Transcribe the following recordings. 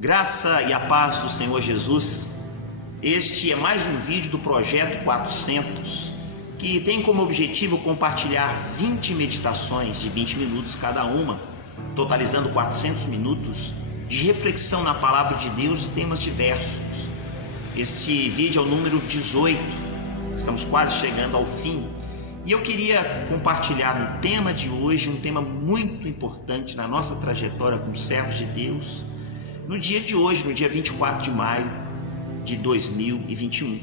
Graça e a paz do Senhor Jesus. Este é mais um vídeo do Projeto 400, que tem como objetivo compartilhar 20 meditações de 20 minutos cada uma, totalizando 400 minutos de reflexão na Palavra de Deus e temas diversos. Este vídeo é o número 18, estamos quase chegando ao fim, e eu queria compartilhar no tema de hoje, um tema muito importante na nossa trajetória como servos de Deus, no dia de hoje, no dia 24 de maio de 2021,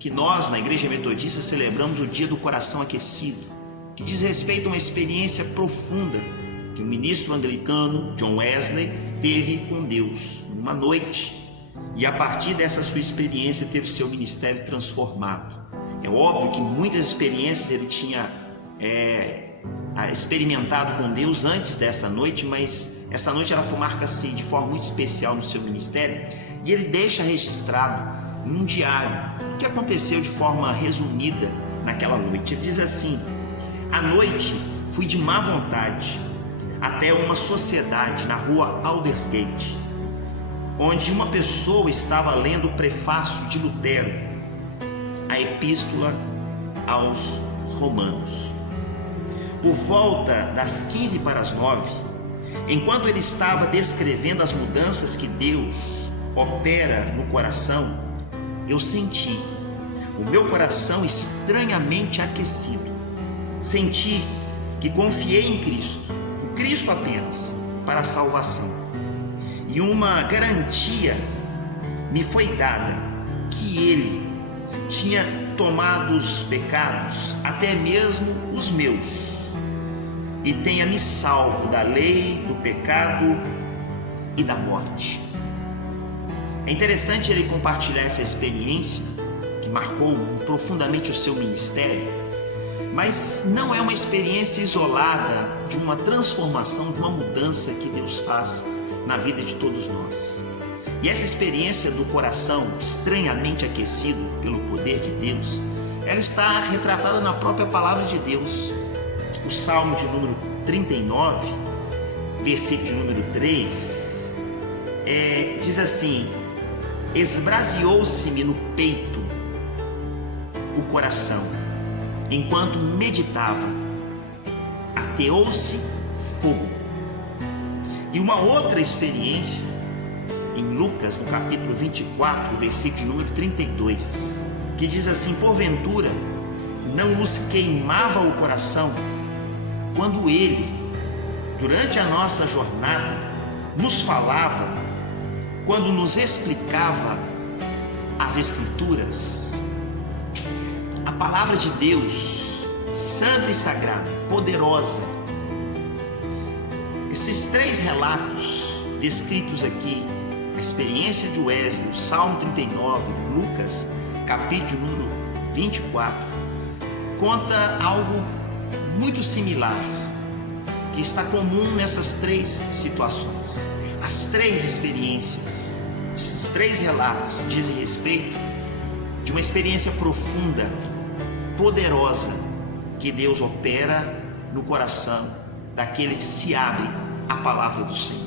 que nós, na Igreja Metodista, celebramos o Dia do Coração Aquecido, que diz respeito a uma experiência profunda que o ministro anglicano John Wesley teve com Deus, numa noite, e a partir dessa sua experiência teve seu ministério transformado. É óbvio que muitas experiências ele tinha experimentado com Deus antes desta noite, mas essa noite ela marca-se de forma muito especial no seu ministério, e ele deixa registrado em um diário o que aconteceu de forma resumida naquela noite. Ele diz assim: à noite fui de má vontade até uma sociedade na rua Aldersgate, onde uma pessoa estava lendo o prefácio de Lutero, a Epístola aos Romanos. Por volta das 15 para as 9, enquanto ele estava descrevendo as mudanças que Deus opera no coração, eu senti o meu coração estranhamente aquecido. Senti que confiei em Cristo apenas, para a salvação. E uma garantia me foi dada, que Ele tinha tomado os pecados, até mesmo os meus, e tenha me salvo da lei, do pecado e da morte. É interessante ele compartilhar essa experiência que marcou profundamente o seu ministério, mas não é uma experiência isolada de uma transformação, de uma mudança que Deus faz na vida de todos nós. E essa experiência do coração estranhamente aquecido pelo poder de Deus, ela está retratada na própria palavra de Deus. O Salmo de número 39, versículo de número 3, diz assim: esbraseou-se-me no peito o coração, enquanto meditava, ateou-se fogo. E uma outra experiência, em Lucas, no capítulo 24, versículo de número 32, que diz assim: porventura não nos queimava o coração quando Ele, durante a nossa jornada, nos falava, quando nos explicava as Escrituras? A palavra de Deus, santa e sagrada, poderosa. Esses três relatos descritos aqui, a experiência de Wesley, o Salmo 39, Lucas, capítulo número 24, conta algo muito similar, que está comum nessas três situações. As três experiências, esses três relatos dizem respeito de uma experiência profunda, poderosa, que Deus opera no coração daquele que se abre à palavra do Senhor.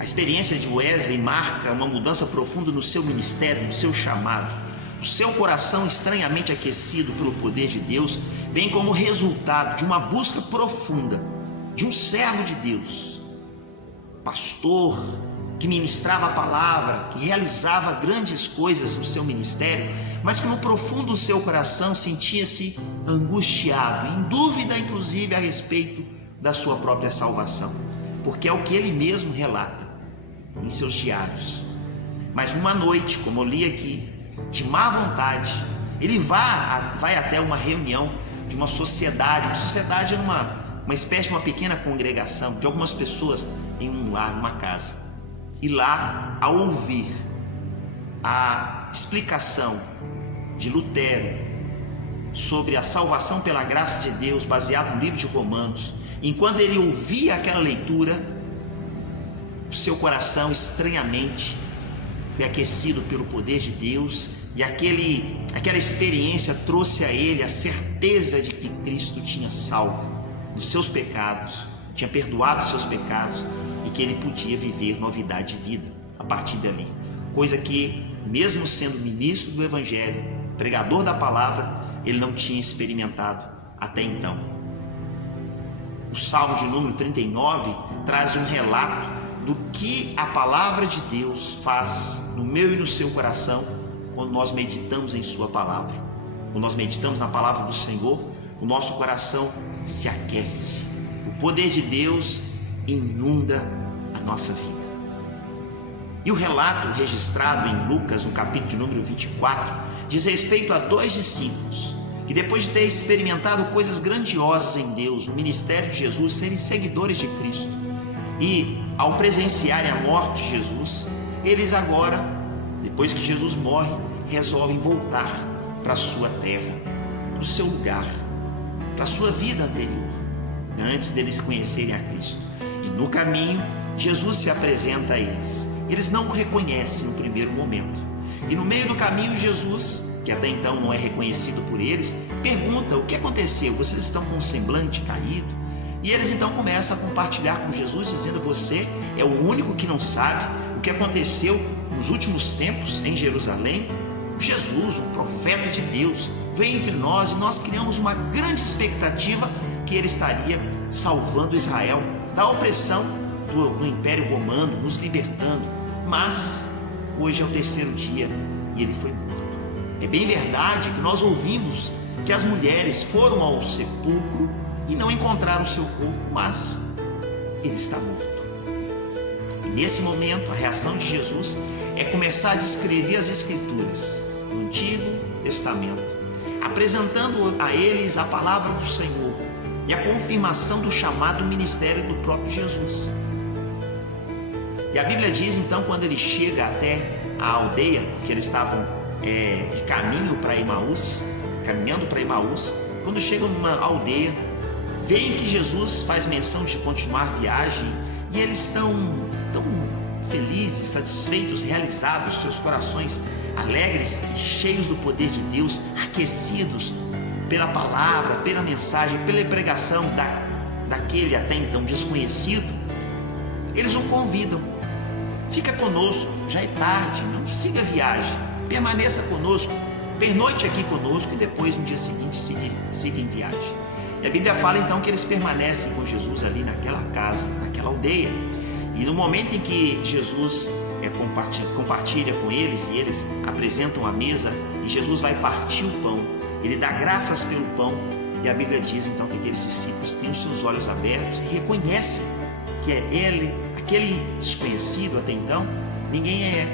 A experiência de Wesley marca uma mudança profunda no seu ministério, no seu chamado. O seu coração estranhamente aquecido pelo poder de Deus vem como resultado de uma busca profunda de um servo de Deus, pastor, que ministrava a palavra, que realizava grandes coisas no seu ministério, mas que no profundo do seu coração sentia-se angustiado, em dúvida inclusive a respeito da sua própria salvação, porque é o que ele mesmo relata em seus diários. Mas numa noite, como eu li aqui, de má vontade, ele vai até uma reunião de uma sociedade uma espécie de uma pequena congregação de algumas pessoas em um lar, numa casa. E lá, ao ouvir a explicação de Lutero sobre a salvação pela graça de Deus, baseado no livro de Romanos, enquanto ele ouvia aquela leitura, o seu coração estranhamente foi aquecido pelo poder de Deus, e aquela experiência trouxe a ele a certeza de que Cristo tinha salvo dos seus pecados, tinha perdoado os seus pecados, e que ele podia viver novidade de vida a partir dali. Coisa que, mesmo sendo ministro do Evangelho, pregador da palavra, ele não tinha experimentado até então. O Salmo de número 39 traz um relato do que a palavra de Deus faz no meu e no seu coração quando nós meditamos em sua palavra. Quando nós meditamos na palavra do Senhor, o nosso coração se aquece. O poder de Deus inunda a nossa vida. E o relato registrado em Lucas, no capítulo de número 24, diz respeito a 2 discípulos que, depois de ter experimentado coisas grandiosas em Deus, no ministério de Jesus, serem seguidores de Cristo, e ao presenciarem a morte de Jesus, eles agora, depois que Jesus morre, resolvem voltar para a sua terra, para o seu lugar, para a sua vida anterior, antes deles conhecerem a Cristo. E no caminho, Jesus se apresenta a eles. Eles não o reconhecem no primeiro momento. E no meio do caminho, Jesus, que até então não é reconhecido por eles, pergunta: o que aconteceu? Vocês estão com um semblante caído? E eles então começam a compartilhar com Jesus, dizendo: você é o único que não sabe o que aconteceu nos últimos tempos em Jerusalém? Jesus, o profeta de Deus, veio entre nós e nós criamos uma grande expectativa que ele estaria salvando Israel da opressão do Império Romano, nos libertando. Mas hoje é o 3º dia e ele foi morto. É bem verdade que nós ouvimos que as mulheres foram ao sepulcro e não encontraram seu corpo, mas ele está morto. E nesse momento, a reação de Jesus é começar a descrever as Escrituras do Antigo Testamento, apresentando a eles a palavra do Senhor e a confirmação do chamado ministério do próprio Jesus. E a Bíblia diz então, quando ele chega até a aldeia, porque eles estavam de caminho para Emaús, caminhando para Emaús, quando chegam numa aldeia, veem que Jesus faz menção de continuar a viagem e eles estão tão felizes, satisfeitos, realizados, seus corações alegres, cheios do poder de Deus, aquecidos pela palavra, pela mensagem, pela pregação daquele até então desconhecido. Eles o convidam: fica conosco, já é tarde, não siga a viagem, permaneça conosco, pernoite aqui conosco e depois no dia seguinte siga em viagem. E a Bíblia fala então que eles permanecem com Jesus ali naquela casa, naquela aldeia. E no momento em que Jesus compartilha com eles e eles apresentam a mesa e Jesus vai partir o pão, ele dá graças pelo pão, e a Bíblia diz então que aqueles discípulos têm os seus olhos abertos e reconhecem que é ele, aquele desconhecido até então, ninguém é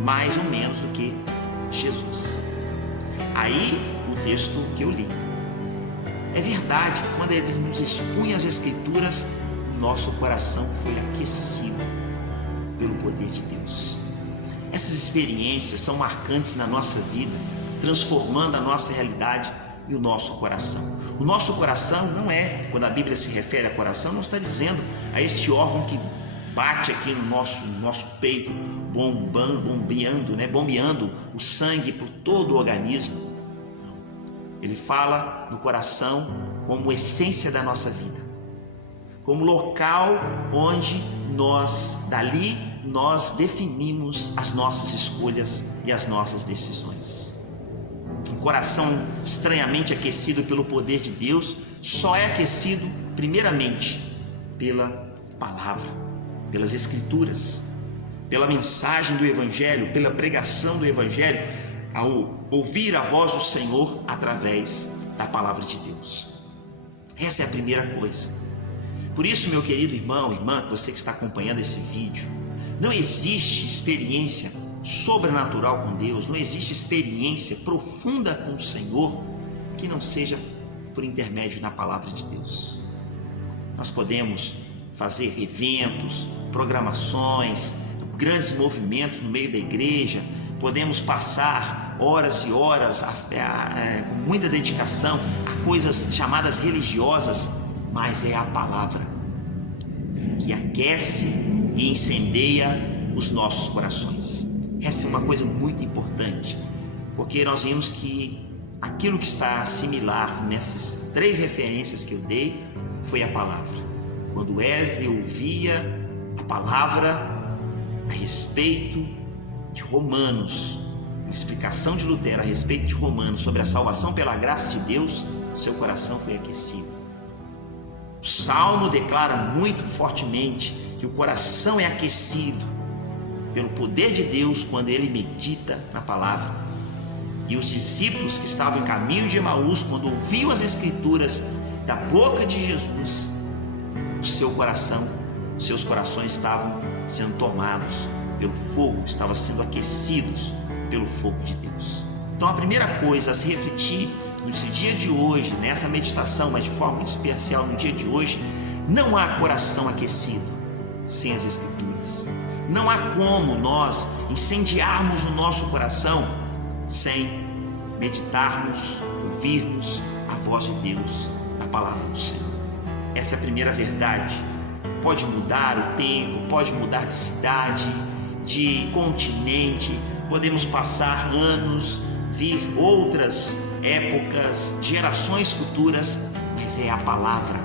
mais ou menos do que Jesus. Aí o texto que eu li, é verdade que quando ele nos expunha as Escrituras, o nosso coração foi aquecido pelo poder de Deus. Essas experiências são marcantes na nossa vida, transformando a nossa realidade e o nosso coração. O nosso coração não é, quando a Bíblia se refere a coração, não está dizendo a este órgão que bate aqui no nosso peito, bombeando o sangue por todo o organismo. Ele fala no coração como essência da nossa vida, como local onde nós definimos as nossas escolhas e as nossas decisões. Um coração estranhamente aquecido pelo poder de Deus só é aquecido primeiramente pela palavra, pelas Escrituras, pela mensagem do Evangelho, pela pregação do Evangelho, ao ouvir a voz do Senhor através da palavra de Deus. Essa é a primeira coisa. Por isso, meu querido irmão, irmã, você que está acompanhando esse vídeo, não existe experiência sobrenatural com Deus, não existe experiência profunda com o Senhor que não seja por intermédio da palavra de Deus. Nós podemos fazer eventos, programações, grandes movimentos no meio da igreja, podemos passar horas e horas com muita dedicação a coisas chamadas religiosas, mas é a palavra que aquece e incendeia os nossos corações. Essa é uma coisa muito importante, porque nós vimos que aquilo que está similar nessas 3 referências que eu dei foi a palavra. Quando Wesley ouvia a palavra a respeito de Romanos, uma explicação de Lutero a respeito de Romanos sobre a salvação pela graça de Deus, seu coração foi aquecido. O Salmo declara muito fortemente que o coração é aquecido pelo poder de Deus quando ele medita na palavra. E os discípulos que estavam em caminho de Emaús, quando ouviam as escrituras da boca de Jesus, o seu coração, seus corações estavam sendo tomados pelo fogo, estavam sendo aquecidos pelo fogo de Deus. Então a primeira coisa a se refletir nesse dia de hoje, nessa meditação, mas de forma muito especial no dia de hoje, não há coração aquecido sem as escrituras. Não há como nós incendiarmos o nosso coração sem meditarmos, ouvirmos a voz de Deus, a palavra do Senhor. Essa é a primeira verdade. Pode mudar o tempo, pode mudar de cidade, de continente, podemos passar anos, vir outras épocas, gerações futuras, mas é a palavra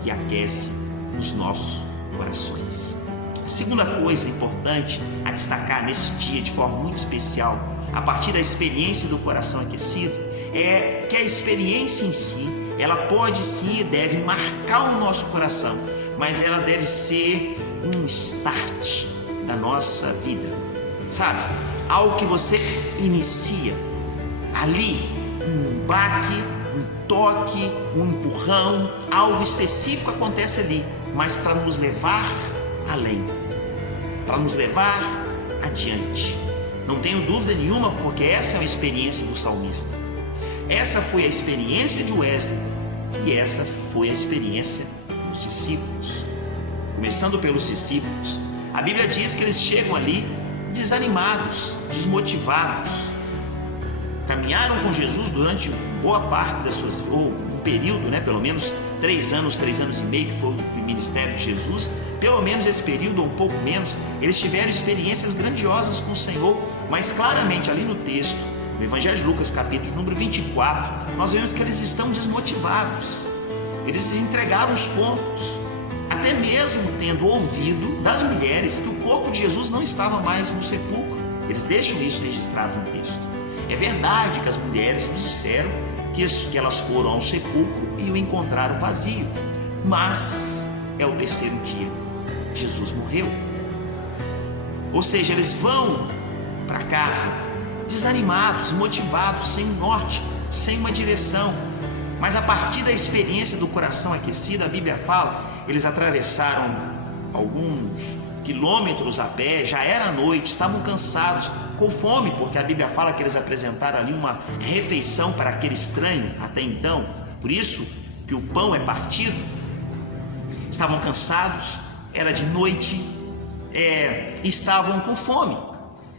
que aquece os nossos corações. A segunda coisa importante a destacar neste dia de forma muito especial, a partir da experiência do coração aquecido, é que a experiência em si, ela pode sim e deve marcar o nosso coração, mas ela deve ser um start da nossa vida, sabe? Algo que você inicia ali, um baque, um toque, um empurrão, algo específico acontece ali, mas para nos levar além, para nos levar adiante. Não tenho dúvida nenhuma, porque essa é a experiência do salmista. Essa foi a experiência de Wesley e essa foi a experiência dos discípulos. Começando pelos discípulos, a Bíblia diz que eles chegam ali desanimados, desmotivados. Caminharam com Jesus durante boa parte das suas, ou um período, pelo menos 3 anos e meio, que foi o ministério de Jesus. Pelo menos esse período, ou um pouco menos, eles tiveram experiências grandiosas com o Senhor, mas claramente ali no texto, no Evangelho de Lucas, capítulo número 24, nós vemos que eles estão desmotivados. Eles entregaram os pontos, até mesmo tendo ouvido das mulheres que o corpo de Jesus não estava mais no sepulcro. Eles deixam isso registrado no texto. É verdade que as mulheres nos disseram que elas foram ao sepulcro e o encontraram vazio, mas é o 3º dia, Jesus morreu. Ou seja, eles vão para casa desanimados, motivados, sem um norte, sem uma direção. Mas a partir da experiência do coração aquecido, a Bíblia fala, eles atravessaram alguns quilômetros a pé, já era noite, estavam cansados, com fome, porque a Bíblia fala que eles apresentaram ali uma refeição para aquele estranho até então, por isso que o pão é partido. Estavam cansados, era de noite, estavam com fome.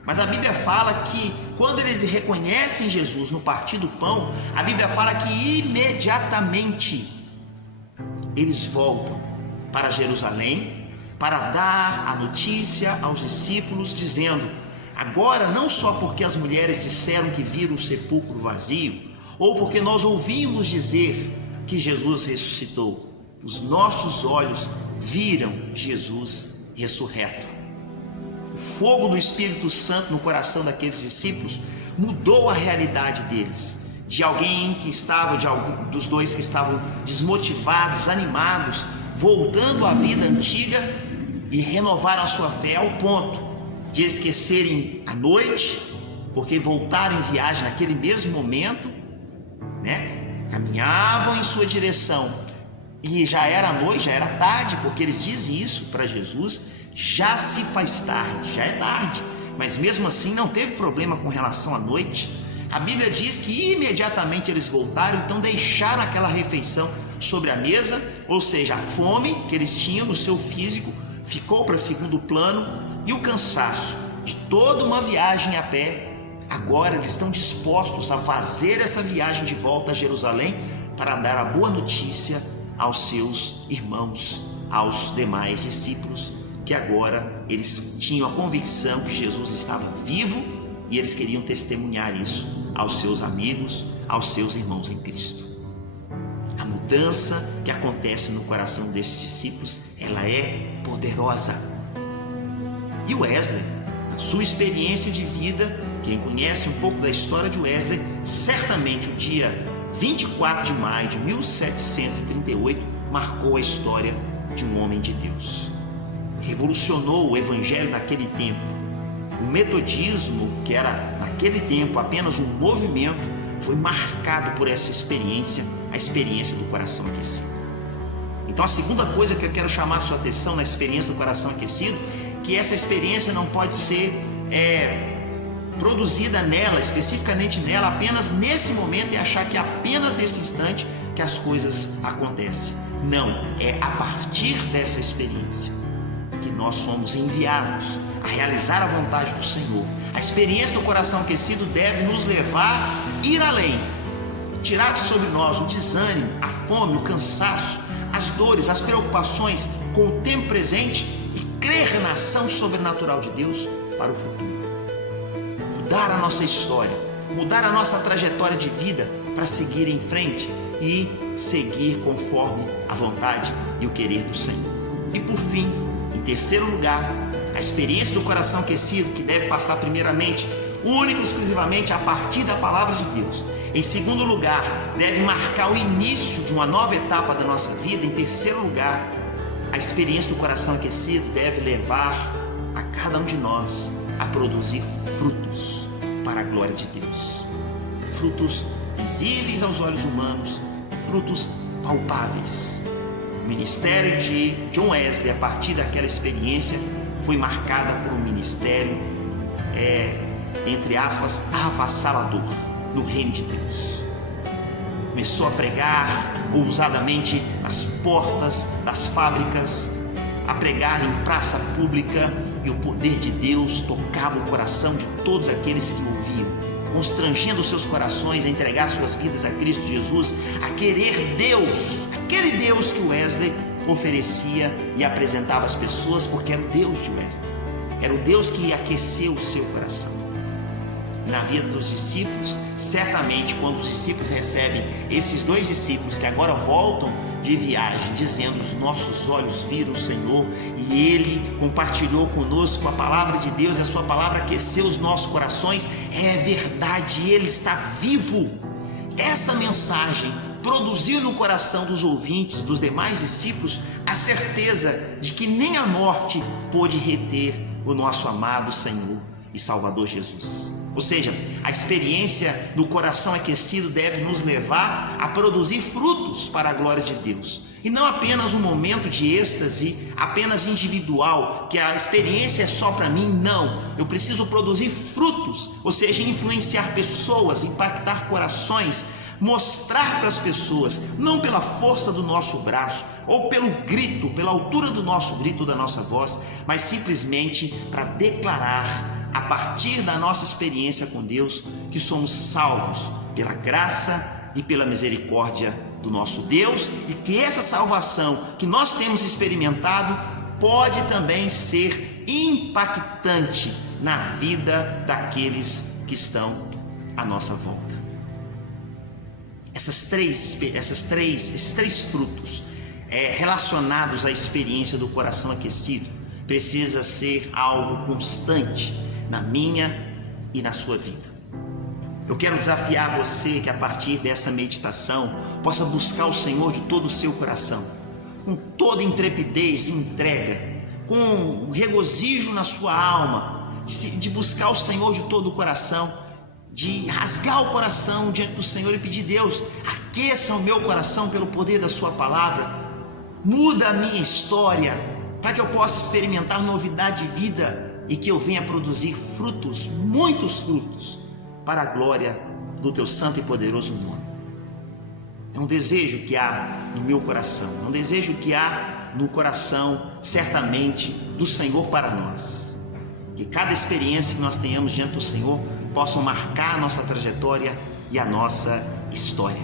Mas a Bíblia fala que quando eles reconhecem Jesus no partir do pão, a Bíblia fala que imediatamente eles voltam para Jerusalém para dar a notícia aos discípulos, dizendo: agora, não só porque as mulheres disseram que viram o sepulcro vazio, ou porque nós ouvimos dizer que Jesus ressuscitou, os nossos olhos viram Jesus ressurreto. O fogo do Espírito Santo no coração daqueles discípulos mudou a realidade deles, de alguém que estava, dos dois que estavam desmotivados, desanimados, voltando à vida antiga, e renovaram a sua fé ao ponto de esquecerem a noite, porque voltaram em viagem naquele mesmo momento, caminhavam em sua direção, e já era noite, já era tarde, porque eles dizem isso para Jesus: já se faz tarde, já é tarde. Mas mesmo assim não teve problema com relação à noite. A Bíblia diz que imediatamente eles voltaram, então deixaram aquela refeição sobre a mesa, ou seja, a fome que eles tinham no seu físico ficou para segundo plano, e o cansaço de toda uma viagem a pé, agora eles estão dispostos a fazer essa viagem de volta a Jerusalém para dar a boa notícia aos seus irmãos, aos demais discípulos, que agora eles tinham a convicção que Jesus estava vivo e eles queriam testemunhar isso aos seus amigos, aos seus irmãos em Cristo. A mudança que acontece no coração desses discípulos, ela é poderosa, E Wesley, na sua experiência de vida, quem conhece um pouco da história de Wesley, certamente o dia 24 de maio de 1738 marcou a história de um homem de Deus. Revolucionou o evangelho naquele tempo. O metodismo, que era naquele tempo apenas um movimento, foi marcado por essa experiência, a experiência do coração aquecido. Então a segunda coisa que eu quero chamar a sua atenção na experiência do coração aquecido, que essa experiência não pode ser produzida nela, especificamente nela, apenas nesse momento e achar que é apenas nesse instante que as coisas acontecem. Não, é a partir dessa experiência que nós somos enviados a realizar a vontade do Senhor. A experiência do coração aquecido deve nos levar a ir além, tirar de sobre nós o desânimo, a fome, o cansaço, as dores, as preocupações com o tempo presente e crer na ação sobrenatural de Deus para o futuro. Mudar a nossa história, mudar a nossa trajetória de vida para seguir em frente e seguir conforme a vontade e o querer do Senhor. E por fim, em terceiro lugar, a experiência do coração aquecido, que deve passar primeiramente, único e exclusivamente a partir da palavra de Deus. Em segundo lugar, deve marcar o início de uma nova etapa da nossa vida. Em terceiro lugar, a experiência do coração aquecido deve levar a cada um de nós a produzir frutos para a glória de Deus. Frutos visíveis aos olhos humanos, frutos palpáveis. O ministério de John Wesley, a partir daquela experiência, foi marcada por um ministério, entre aspas, avassalador no reino de Deus. Começou a pregar ousadamente nas portas das fábricas, a pregar em praça pública, e o poder de Deus tocava o coração de todos aqueles que ouviam, constrangendo seus corações a entregar suas vidas a Cristo Jesus, a querer Deus, aquele Deus que Wesley oferecia e apresentava às pessoas, porque era o Deus de Wesley, era o Deus que aqueceu o seu coração. Na vida dos discípulos, certamente quando os discípulos recebem esses dois discípulos que agora voltam de viagem, dizendo: os nossos olhos viram o Senhor e Ele compartilhou conosco a palavra de Deus e a sua palavra aqueceu os nossos corações. É verdade, Ele está vivo. Essa mensagem produziu no coração dos ouvintes, dos demais discípulos, a certeza de que nem a morte pôde reter o nosso amado Senhor e Salvador Jesus. Ou seja, a experiência do coração aquecido deve nos levar a produzir frutos para a glória de Deus. E não apenas um momento de êxtase, apenas individual, que a experiência é só para mim. Não, eu preciso produzir frutos, ou seja, influenciar pessoas, impactar corações, mostrar para as pessoas, não pela força do nosso braço, ou pelo grito, pela altura do nosso grito, da nossa voz, mas simplesmente para declarar, a partir da nossa experiência com Deus, que somos salvos pela graça e pela misericórdia do nosso Deus, e que essa salvação que nós temos experimentado pode também ser impactante na vida daqueles que estão à nossa volta. Esses três frutos relacionados à experiência do coração aquecido precisa ser algo constante na minha e na sua vida. Eu quero desafiar você que a partir dessa meditação possa buscar o Senhor de todo o seu coração, com toda intrepidez e entrega, com regozijo na sua alma, de buscar o Senhor de todo o coração, de rasgar o coração diante do Senhor e pedir: Deus, aqueça o meu coração pelo poder da sua palavra, muda a minha história, para que eu possa experimentar novidade de vida e que eu venha produzir frutos, muitos frutos, para a glória do teu santo e poderoso nome. É um desejo que há no meu coração, é um desejo que há no coração, certamente, do Senhor para nós. Que cada experiência que nós tenhamos diante do Senhor possa marcar a nossa trajetória e a nossa história.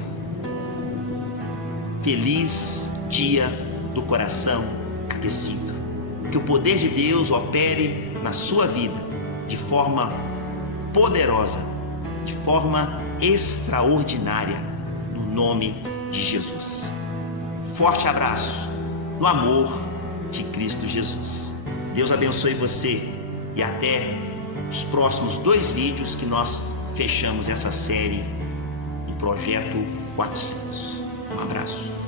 Feliz dia do coração aquecido. Que o poder de Deus opere na sua vida de forma poderosa, de forma extraordinária, no nome de Jesus. Forte abraço no amor de Cristo Jesus. Deus abençoe você e até os próximos 2 vídeos que nós fechamos essa série do Projeto 400. Um abraço.